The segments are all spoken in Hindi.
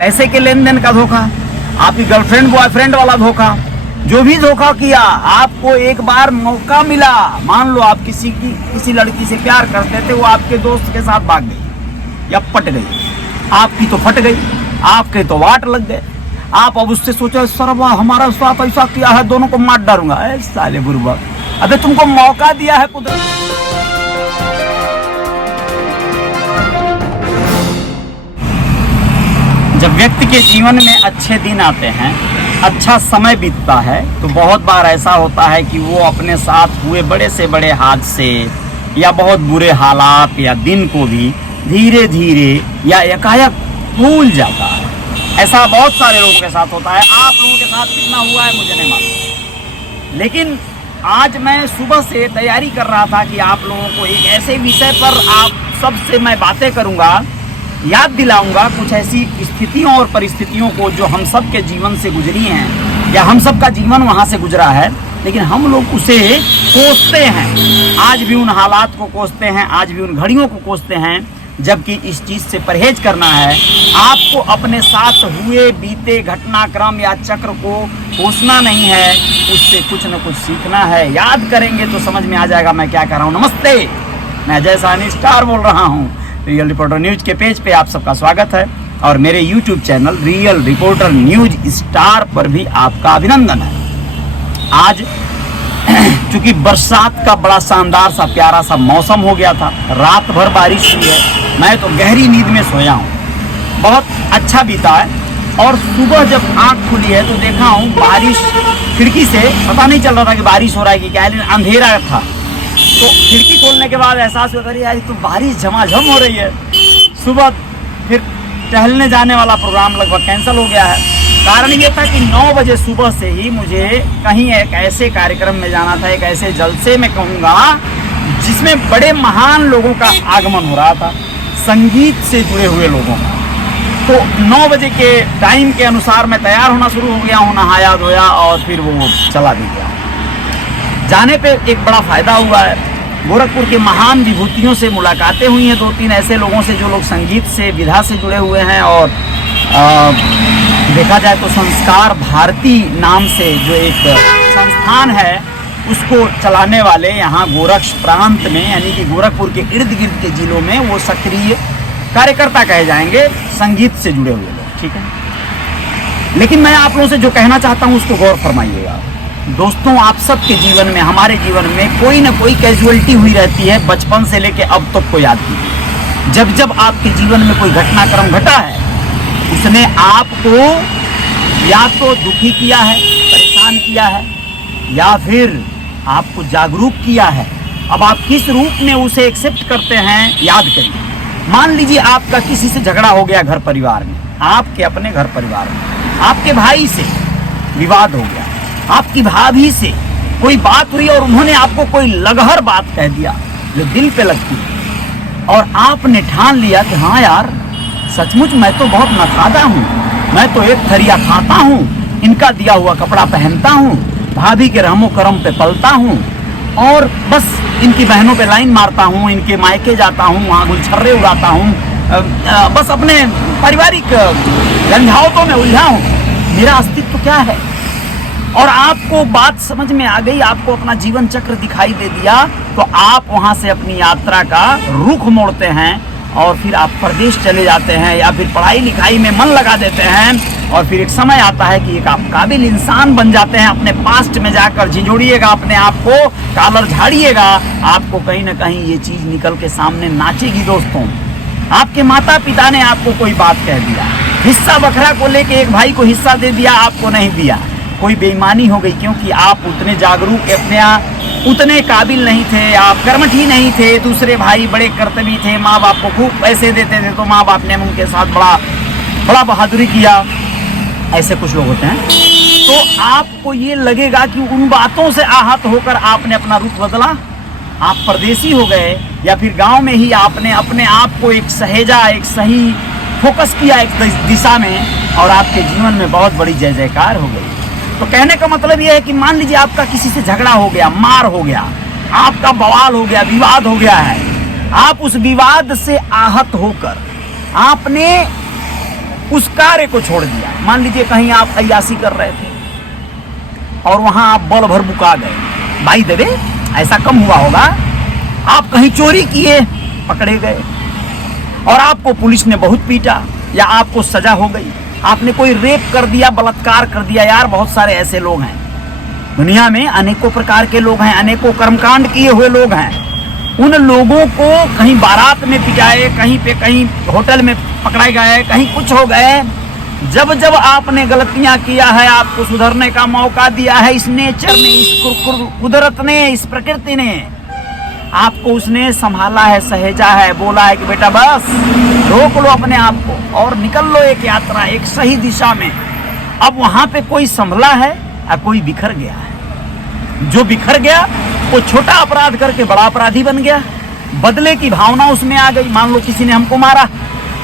पैसे के लेन देन का धोखा, आपकी गर्लफ्रेंड बॉयफ्रेंड वाला धोखा, जो भी धोखा किया, आपको एक बार मौका मिला, मान लो आप किसी लड़की से प्यार करते थे, वो आपके दोस्त के साथ भाग गई या पट गई, आपकी तो फट गई, आपके तो वाट लग गए। आप अब उससे सोचो सर वाह हमारा साथ ऐसा किया है, दोनों को मार डालूंगा। साले बुर्बक, अबे तुमको मौका दिया है कुदरत। जब व्यक्ति के जीवन में अच्छे दिन आते हैं, अच्छा समय बीतता है, तो बहुत बार ऐसा होता है कि वो अपने साथ हुए बड़े से बड़े हादसे या बहुत बुरे हालात या दिन को भी धीरे धीरे या एकाएक भूल जाता है। ऐसा बहुत सारे लोगों के साथ होता है। आप लोगों के साथ कितना हुआ है मुझे नहीं मालूम, लेकिन आज मैं सुबह से तैयारी कर रहा था कि आप लोगों को एक ऐसे विषय पर आप सबसे मैं बातें करूंगा, याद दिलाऊंगा कुछ ऐसी स्थितियों और परिस्थितियों को जो हम सब के जीवन से गुजरी हैं या हम सब का जीवन वहां से गुजरा है, लेकिन हम लोग उसे कोसते हैं। आज भी उन हालात को कोसते हैं, आज भी उन घड़ियों को कोसते हैं, जबकि इस चीज से परहेज करना है। आपको अपने साथ हुए बीते घटनाक्रम या चक्र को कोसना नहीं है, उससे कुछ न कुछ सीखना है। याद करेंगे तो समझ में आ जाएगा मैं क्या कर रहा हूँ। नमस्ते, मैं अजय साहनी स्टार बोल रहा हूँ। रियल रिपोर्टर न्यूज के पेज पे आप सबका स्वागत है और मेरे YouTube channel real reporter news star पर भी आपका अभिनंदन है। आज चूंकि बरसात का बड़ा शानदार सा प्यारा सा मौसम हो गया था, रात भर बारिश हुई है, मैं तो गहरी नींद में सोया हूँ, बहुत अच्छा बीता है। और सुबह जब आँख खुली है तो देखा हूँ बारिश, खिड़की से पता नहीं चल रहा था कि बारिश हो रहा है कि क्या है, लेकिन अंधेरा था। तो खिड़की खोलने के बाद एहसास हुआ यार तो बारिश झमाझम हो रही है। सुबह फिर टहलने जाने वाला प्रोग्राम लगभग कैंसिल हो गया है। कारण ये था कि 9 बजे सुबह से ही मुझे कहीं एक ऐसे कार्यक्रम में जाना था, एक ऐसे जलसे में कहूँगा जिसमें बड़े महान लोगों का आगमन हो रहा था, संगीत से जुड़े हुए लोगों का। तो 9 बजे के टाइम के अनुसार मैं तैयार होना शुरू हो गया हूँ, नहाया धोया और फिर वो चला भी गया। जाने पे एक बड़ा फायदा हुआ है, गोरखपुर के महान विभूतियों से मुलाकातें हुई हैं, 2-3 ऐसे लोगों से जो लोग संगीत से विधा से जुड़े हुए हैं। और देखा जाए तो संस्कार भारती नाम से जो एक संस्थान है उसको चलाने वाले यहाँ गोरक्ष प्रांत में यानी कि गोरखपुर के इर्द गिर्द के जिलों में वो सक्रिय कार्यकर्ता कहे जाएंगे, संगीत से जुड़े हुए लोग, ठीक है। लेकिन मैं आप लोगों से जो कहना चाहता हूँ उसको गौर फरमाइएगा। दोस्तों, आप सबके जीवन में, हमारे जीवन में कोई ना कोई कैजुअलिटी हुई रहती है, बचपन से लेके अब तक को याद कीजिए। जब जब आपके जीवन में कोई घटनाक्रम घटा है, उसने आपको या तो दुखी किया है, परेशान किया है, या फिर आपको जागरूक किया है। अब आप किस रूप में उसे एक्सेप्ट करते हैं, याद करिए। मान लीजिए आपका किसी से झगड़ा हो गया घर परिवार में, आपके अपने घर परिवार में, आपके भाई से विवाद हो गया, आपकी भाभी से कोई बात हुई और उन्होंने आपको कोई लगहर बात कह दिया जो दिल पे लगती है, और आपने ठान लिया कि हाँ यार सचमुच मैं तो बहुत नखादा हूँ, मैं तो एक थरिया खाता हूँ, इनका दिया हुआ कपड़ा पहनता हूँ, भाभी के रहमो करम पे पलता हूँ और बस इनकी बहनों पे लाइन मारता हूँ, इनके मायके जाता हूँ, वहाँ गुलछर्रे उड़ाता हूँ, बस अपने पारिवारिक झंझावतों में उलझा हूँ, मेरा अस्तित्व क्या है। और आपको बात समझ में आ गई, आपको अपना जीवन चक्र दिखाई दे दिया, तो आप वहां से अपनी यात्रा का रुख मोड़ते हैं और फिर आप प्रदेश चले जाते हैं या फिर पढ़ाई लिखाई में मन लगा देते हैं। और फिर एक समय आता है कि एक आप काबिल इंसान बन जाते हैं। अपने पास्ट में जाकर झिझोड़िएगा, अपने आप को कालर झाड़िएगा, आपको कहीं ना कहीं ये चीज निकल के सामने नाचेगी। दोस्तों, आपके माता पिता ने आपको कोई बात कह दिया, हिस्सा बखरा को लेके एक भाई को हिस्सा दे दिया, आपको नहीं दिया, कोई बेईमानी हो गई क्योंकि आप उतने जागरूक, अपने उतने काबिल नहीं थे, आप कर्मठ ही नहीं थे, दूसरे भाई बड़े कर्तव्य थे, माँ बाप को खूब पैसे देते थे तो माँ बाप ने उनके साथ बड़ा बहादुरी किया। ऐसे कुछ लोग होते हैं। तो आपको ये लगेगा कि उन बातों से आहत होकर आपने अपना रुख बदला, आप परदेसी हो गए, या फिर गांव में ही आपने अपने आप को एक सहेजा, एक सही फोकस किया एक दिशा में, और आपके जीवन में बहुत बड़ी जय जयकार हो गई। तो कहने का मतलब यह है कि मान लीजिए आपका किसी से झगड़ा हो गया, मार हो गया, आपका बवाल हो गया, विवाद हो गया है, आप उस विवाद से आहत होकर आपने उस कार्य को छोड़ दिया। मान लीजिए कहीं आप अय्यासी कर रहे थे और वहां आप बल भर बुका गए, भाई देवे ऐसा कम हुआ होगा, आप कहीं चोरी किए पकड़े गए और आपको पुलिस ने बहुत पीटा या आपको सजा हो गई, आपने कोई रेप कर दिया, बलात्कार कर दिया। यार बहुत सारे ऐसे लोग हैं दुनिया में, अनेकों प्रकार के लोग हैं, अनेकों कर्मकांड किए हुए लोग हैं। उन लोगों को कहीं बारात में पिटाए, कहीं पे कहीं होटल में पकड़ाए गए, कहीं कुछ हो गए। जब जब आपने गलतियां किया है, आपको सुधरने का मौका दिया है इस नेचर ने, इस कुदरत ने, इस प्रकृति ने, आपको उसने संभाला है, सहेजा है, बोला है कि बेटा बस रोक लो अपने आप को और निकल लो एक यात्रा, एक सही दिशा में। अब वहां पे कोई संभला है या कोई बिखर गया है। जो बिखर गया वो छोटा अपराध करके बड़ा अपराधी बन गया, बदले की भावना उसमें आ गई। मान लो किसी ने हमको मारा,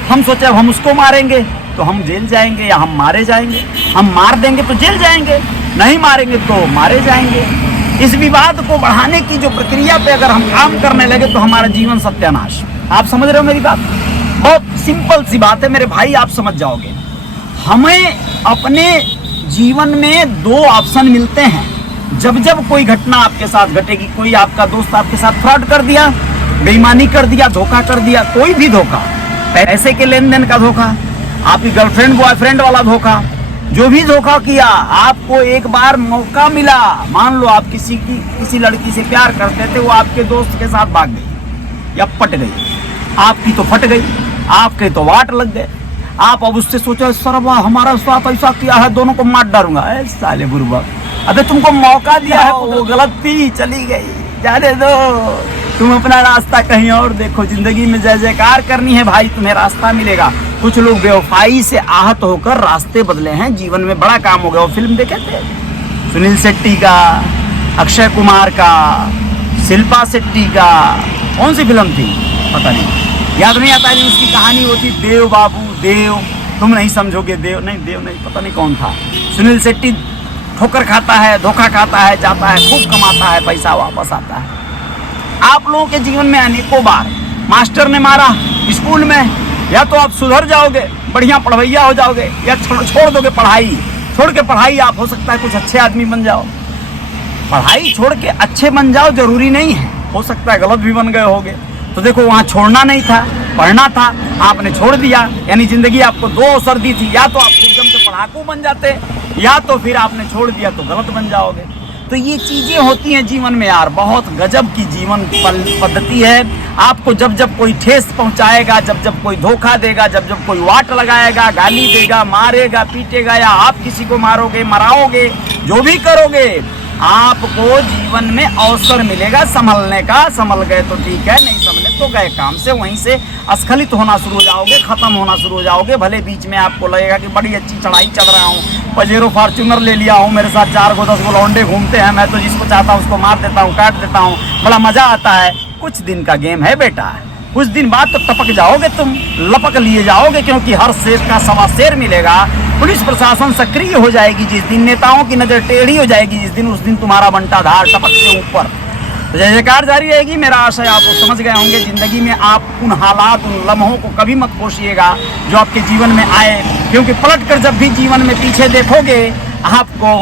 हम सोचे अब हम उसको मारेंगे तो हम जेल जाएंगे या हम मारे जाएंगे, हम मार देंगे तो जेल जाएंगे, नहीं मारेंगे तो मारे जाएंगे। इस विवाद को बढ़ाने की जो प्रक्रिया पे अगर हम काम करने लगे तो हमारा जीवन सत्यानाश। आप समझ रहे हो मेरी बात? बहुत सिंपल सी बात है मेरे भाई, आप समझ जाओगे। हमें अपने जीवन में दो ऑप्शन मिलते हैं। जब जब कोई घटना आपके साथ घटेगी, कोई आपका दोस्त आपके साथ फ्रॉड कर दिया, बेईमानी कर दिया, धोखा कर दिया, कोई भी धोखा, पैसे के लेन देन का धोखा, आपकी गर्लफ्रेंड बॉयफ्रेंड वाला धोखा, जो भी धोखा किया, आपको एक बार मौका मिला, मान लो आप किसी लड़की से प्यार करते थे, वो आपके दोस्त के साथ भाग गई या पट गई, आपकी तो फट गई, आपके तो वाट लग गए। आप अब उससे सोचो सर हमारा साथ ऐसा किया है, दोनों को मार डालूंगा। साले बुर्बक, अबे तुमको मौका दिया है, वो गलत थी, चली गई, जाने दो, तुम अपना रास्ता कहीं और देखो। जिंदगी में जय जयकार करनी है भाई, तुम्हें रास्ता मिलेगा। कुछ लोग बेवफाई से आहत होकर रास्ते बदले हैं, जीवन में बड़ा काम हो गया। वो फिल्म देखे थे सुनील शेट्टी का, अक्षय कुमार का, शिल्पा शेट्टी का, कौन सी फिल्म थी पता नहीं, याद नहीं आता है। उसकी कहानी होती देव बाबू देव, तुम नहीं समझोगे, देव नहीं, पता नहीं कौन था। सुनील शेट्टी ठोकर खाता है, धोखा खाता है, जाता है, खूब कमाता है, पैसा वापस आता है। आप लोगों के जीवन में अनेकों बार मास्टर ने मारा स्कूल में, या तो आप सुधर जाओगे, बढ़िया पढ़वैया हो जाओगे, या छोड़ दोगे पढ़ाई, छोड़ के पढ़ाई आप हो सकता है कुछ अच्छे आदमी बन जाओ। पढ़ाई छोड़ के अच्छे बन जाओ जरूरी नहीं है, हो सकता है गलत भी बन गए होगे। तो देखो वहाँ छोड़ना नहीं था, पढ़ना था, आपने छोड़ दिया, यानी जिंदगी आपको दो अवसर दी थी, या तो आप एकदम से पढ़ाकू बन जाते, या तो फिर आपने छोड़ दिया तो गलत बन जाओगे। तो ये चीजें होती हैं जीवन में यार, बहुत गजब की जीवन पद्धति है। आपको जब जब कोई ठेस पहुंचाएगा, जब जब कोई धोखा देगा, जब जब कोई वाट लगाएगा, गाली देगा, मारेगा, पीटेगा, या आप किसी को मारोगे, मराओगे, जो भी करोगे, आपको जीवन में अवसर मिलेगा संभलने का। संभल गए तो ठीक है, नहीं संभले तो गए काम से, वहीं से अस्खलित होना शुरू हो जाओगे, खत्म होना शुरू हो जाओगे। भले बीच में आपको लगेगा कि बड़ी अच्छी चढ़ाई चढ़ रहा हूँ, पजेरो फॉर्च्यूनर ले लिया हूँ, मेरे साथ 4 10 लौंडे घूमते हैं, मैं तो जिसको चाहता हूँ उसको मार देता हूँ, काट देता हूँ, बड़ा मजा आता है। कुछ दिन का गेम है बेटा, कुछ दिन बाद तो टपक जाओगे तुम, लपक लिए जाओगे, क्योंकि हर शेर का सवा शेर मिलेगा। पुलिस प्रशासन सक्रिय हो जाएगी जिस दिन, नेताओं की नजर टेढ़ी हो जाएगी जिस दिन, उस दिन तुम्हारा बंटा धार टपक से ऊपर। तो जय जयकार जारी रहेगी। मेरा आशय आप समझ गए होंगे। जिंदगी में आप उन हालात, उन लम्हों को कभी मत कोशिएगा जो आपके जीवन में आए, क्योंकि पलट कर जब भी जीवन में पीछे देखोगे, आपको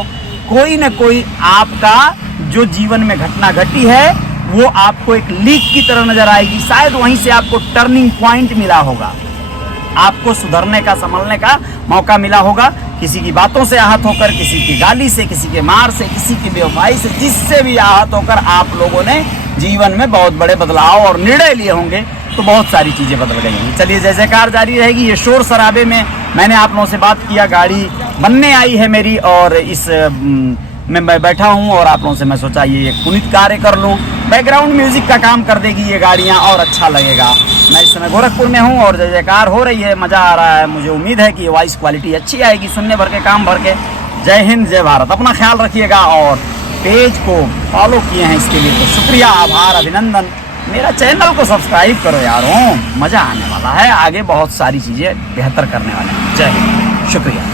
कोई न कोई आपका जो जीवन में घटना घटी है वो आपको एक लीक की तरह नजर आएगी। शायद वहीं से आपको टर्निंग पॉइंट मिला होगा, आपको सुधरने का, संभलने का मौका मिला होगा। किसी की बातों से आहत होकर, किसी की गाली से, किसी के मार से, किसी की बेवफाई से, जिससे भी आहत होकर आप लोगों ने जीवन में बहुत बड़े बदलाव और निर्णय लिए होंगे, तो बहुत सारी चीजें बदल गई होंगी। चलिए जय जयकार जारी रहेगी। ये शोर शराबे में मैंने आप लोगों से बात किया, गाड़ी बनने आई है मेरी और इस में मैं बैठा हूँ और आप लोगों से मैं सोचा ये एक पुनीत कार्य कर लूँ। बैकग्राउंड म्यूजिक का काम कर देगी ये गाड़ियाँ और अच्छा लगेगा। मैं इस समय गोरखपुर में हूँ और जय जयकार हो रही है, मज़ा आ रहा है। मुझे उम्मीद है कि वॉइस क्वालिटी अच्छी आएगी, सुनने भर के काम भर के। जय हिंद, जय भारत। अपना ख्याल रखिएगा और पेज को फॉलो किए हैं इसके लिए तो शुक्रिया, आभार, अभिनंदन। मेरा चैनल को सब्सक्राइब करो यारों, मज़ा आने वाला है, आगे बहुत सारी चीज़ें बेहतर करने वाले हैं। जय हिंद, शुक्रिया।